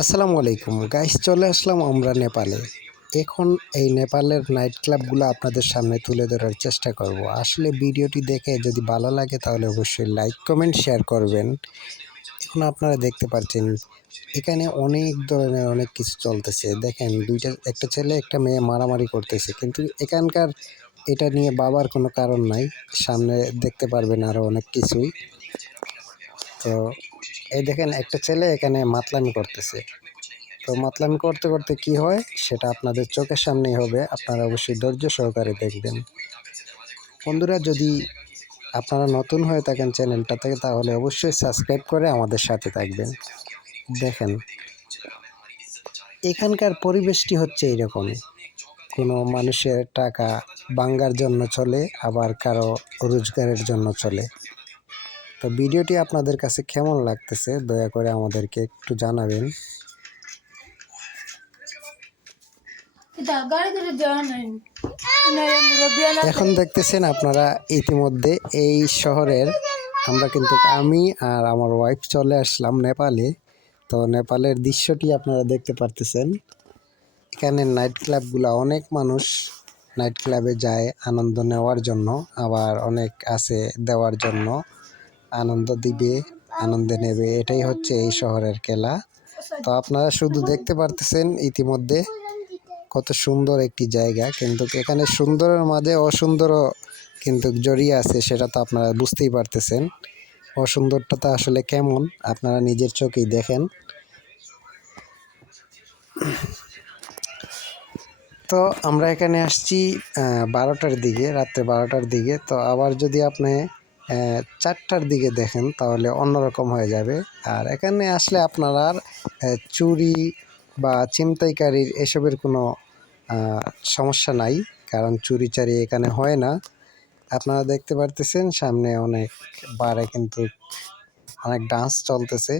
আসসালামু আলাইকুম গাইস, চলে আসলাম আমরা নেপালে। এখন এই নেপালের নাইট ক্লাবগুলো আপনাদের সামনে তুলে ধরার চেষ্টা করব। আসলে ভিডিওটি দেখে যদি ভালো লাগে তাহলে অবশ্যই লাইক কমেন্ট শেয়ার করবেন। এখন আপনারা দেখতে পাচ্ছেন এখানে অনেক ধরনের অনেক কিছু চলতেছে। দেখেন একটা ছেলে একটা মেয়ে মারামারি করতেছে, কিন্তু এখানকার এটা নিয়ে ভাবার কোনো কারণ নাই। সামনে দেখতে পারবেন আরও অনেক কিছুই। তো এই দেখেন একটা ছেলে এখানে মাতলামি করতেছে। তো মাতলামি করতে করতে কি হয় সেটা আপনাদের চোখের সামনেই হবে, আপনারা অবশ্যই ধৈর্য সহকারে দেখবেন। বন্ধুরা, যদি আপনারা নতুন হয়ে থাকেন চ্যানেলটা থেকে তাহলে অবশ্যই সাবস্ক্রাইব করে আমাদের সাথে থাকবেন। দেখেন এখানকার পরিবেশটি হচ্ছে এইরকমই, কোনো মানুষের টাকা বাঙ্গার জন্য চলে, আবার কারো রোজগারের জন্য চলে। তো ভিডিওটি আপনাদের কাছে কেমন লাগতেছে দয়া করে আমাদেরকে একটু জানাবেন। এখন দেখতেছেন আপনারা ইতিমধ্যে এই শহরের আমি আর আমার ওয়াইফ চলে আসলাম নেপালে। তো নেপালের দৃশ্যটি আপনারা দেখতে পারতেছেন। এখানে নাইট ক্লাবগুলো, অনেক মানুষ নাইট ক্লাবে যায় আনন্দ নেওয়ার জন্য, আবার অনেক আছে দেওয়ার জন্য, আনন্দ দিবে, আনন্দে নেবে। এটাই হচ্ছে এই শহরের খেলা। তো আপনারা শুধু দেখতে পারতেছেন ইতিমধ্যে কত সুন্দর একটি জায়গা, কিন্তু এখানে সুন্দরের মাঝে অসুন্দরও কিন্তু জড়িয়ে আছে, সেটা তো আপনারা বুঝতেই পারতেছেন। অসুন্দরটা তো আসলে কেমন আপনারা নিজের চোখেই দেখেন। তো আমরা এখানে আসছি 12টার দিকে, রাত্রে 12টার দিকে। তো আবার যদি আপনি 4টার দিকে দেখেন তাহলে অন্যরকম হয়ে যাবে। আর এখানে আসলে আপনারা আর চুরি বা ছিনতাইকারীর এসবের কোনো সমস্যা নাই, কারণ চুরি চারি এখানে হয় না। আপনারা দেখতে পারতেছেন সামনে অনেক বারে কিন্তু অনেক ডান্স চলতেছে।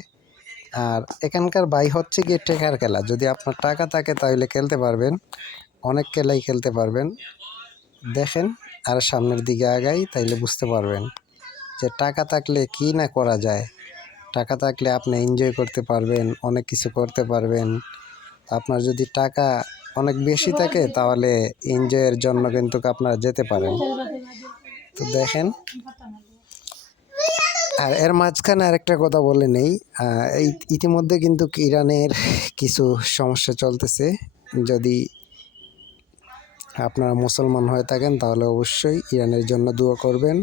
আর এখানকার ভাই হচ্ছে গিয়ে টেকার খেলা। যদি আপনার টাকা থাকে তাহলে খেলতে পারবেন, অনেক খেলাই খেলতে পারবেন। দেখেন আর সামনের দিকে আগাই তাইলে বুঝতে পারবেন যে টাকা থাকলে কি না করা যায়। টাকা থাকলে আপনি এনজয় করতে পারবেন, অনেক কিছু করতে পারবেন। আপনার যদি টাকা অনেক বেশি থাকে তাহলে এনজয়ের জন্য কিন্তু আপনারা যেতে পারেন। তো দেখেন, আর এর মাঝখানে আরেকটা কথা বলে নেই, এই ইতিমধ্যে কিন্তু ইরানের কিছু সমস্যা চলতেছে। যদি আপনারা মুসলমান হয়ে থাকেন তাহলে অবশ্যই ইরানের জন্য দোয়া করবেন।